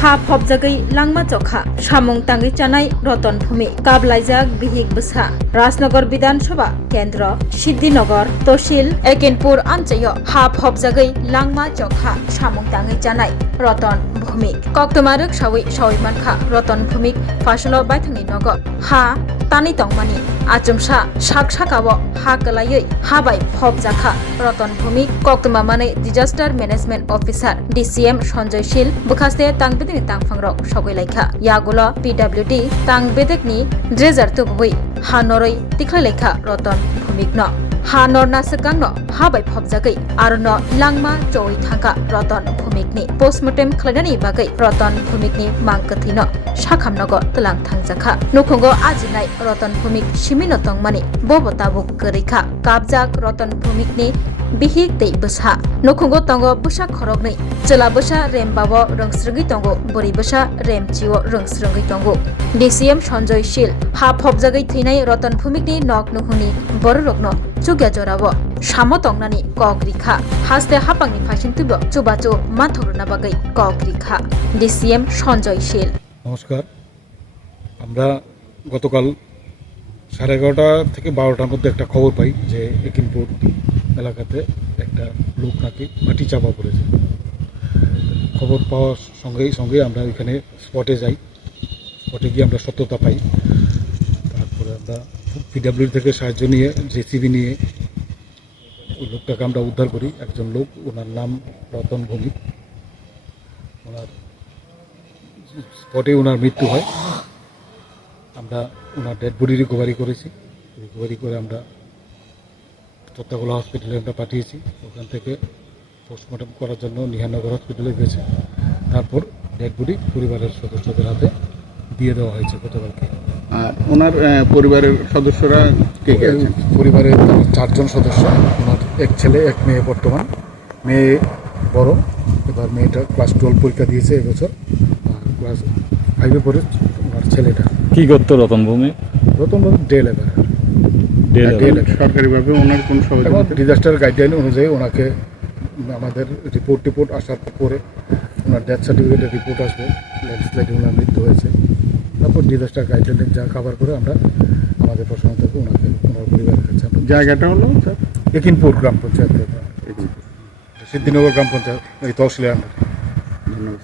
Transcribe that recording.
ha phobjagoi langma chokha samung tangi chanai Roton Bhumi kablaijak bihik bwsa Rajnagar Bidhan Sabha Kendra Siddhinagar Tosil Ekinpur Anchayo ha phobjagoi langma chokha samung tangi chanai Roton Bhumi koktomaruk sawi mankha Roton Bhumi fasalo baithangni nogo ha tani tongmani achumsa saksakao ha kalayoi ha bai phobjakha Roton Bhumi koktoma mane disaster management officer DCM Sanjay Shil bukhaste tangbedeni tangfangrok sogoilaikha yagulo PWD tangbedekni dredger tubui ha noroi tiklailekha Roton Bhumikno ha norna sakangno ha bai phobjagai arno langma choi thangka Roton Bhumikni postmortem khlainani bagai Roton Bhumikni mangkathino sakhamnogo tlang thangjakha nukhungo ajinai Roton Bhumik simino tongmani bobo tabuk korikha kabjak Roton Bhumikni bihik tei bwsa nukhungo tongo bwsa khorokni chela bwsa rem babo rongsrungui tongo bori bwsa rem chio rongsrungui tongo DCM Sanjay Shil ha phobjagai thinai Roton Bhumikni nok nukhungni bororokno chugya jorabo samo tongnani kokrikha haste hapangni phasintubo chubachu manthorna bagai kokrikha DCM Sanjay Shil নমস্কার আমরা গতকাল 11:30 থেকে 12টার মধ্যে একটা খবর পাই যে একিনপুর এলাকাতে একটা লোক নাকি মাটি চাপা পড়েছে খবর পাওয়ার সঙ্গে আমরা এখানে স্পটে যাই স্পটে গিয়ে আমরা সত্যতা পাই তারপরে আমরা পিডব্লিউ থেকে সাহায্য নিয়ে জেসিবি নিয়ে ওই লোকটাকে আমরা উদ্ধার করি একজন লোক ওনার নাম রতন ভৌমিক ওনার স্পটে ওনার মৃত্যু হয় আমরা ওনার ডেড বডি রিকভারি করেছি রিকভারি করে আমরা তত্ত্বাগোলা হসপিটালে আমরা পাঠিয়েছি ওখান থেকে পোস্টমর্টম করার জন্য নিহানগর হসপিটালে গেছে তারপর ডেড বডি পরিবারের সদস্যদের হাতে দিয়ে দেওয়া হয়েছে গতকালকে। আর ওনার পরিবারের সদস্যরা কে কে আছেন? পরিবারের 4 জন সদস্য ওনার এক ছেলে এক মেয়ে বর্তমান মেয়ে বড় এবার মেয়েটা ক্লাস 12 পরীক্ষা দিয়েছে এবছর ক্লাস 5-এ পড়ে ওনার ছেলেটা কি করতো রতন ভূমি ডে লেবার সরকারিভাবে ওনার কোন সহযোগিতা ডিজাস্টার গাইডলাইন অনুযায়ী ওনাকে আমাদের রিপোর্ট আসার পরে ওনার ডেথ সার্টিফিকেটের রিপোর্ট আসবে ল্যান্ডস্লাইডে ওনার মৃত্যু হয়েছে তারপর ডিজাস্টার গাইডলাইন যা কভার করে আমরা আমাদের প্রশাসন থেকে ওনাকে ওনার পরিবারের কাছে জায়গাটা হলো স্যার একিনপুর গ্রাম পঞ্চায়েত সিদ্ধিনগর গ্রাম পঞ্চায়েত এই তহসিলের আন্ডারে। ধন্যবাদ।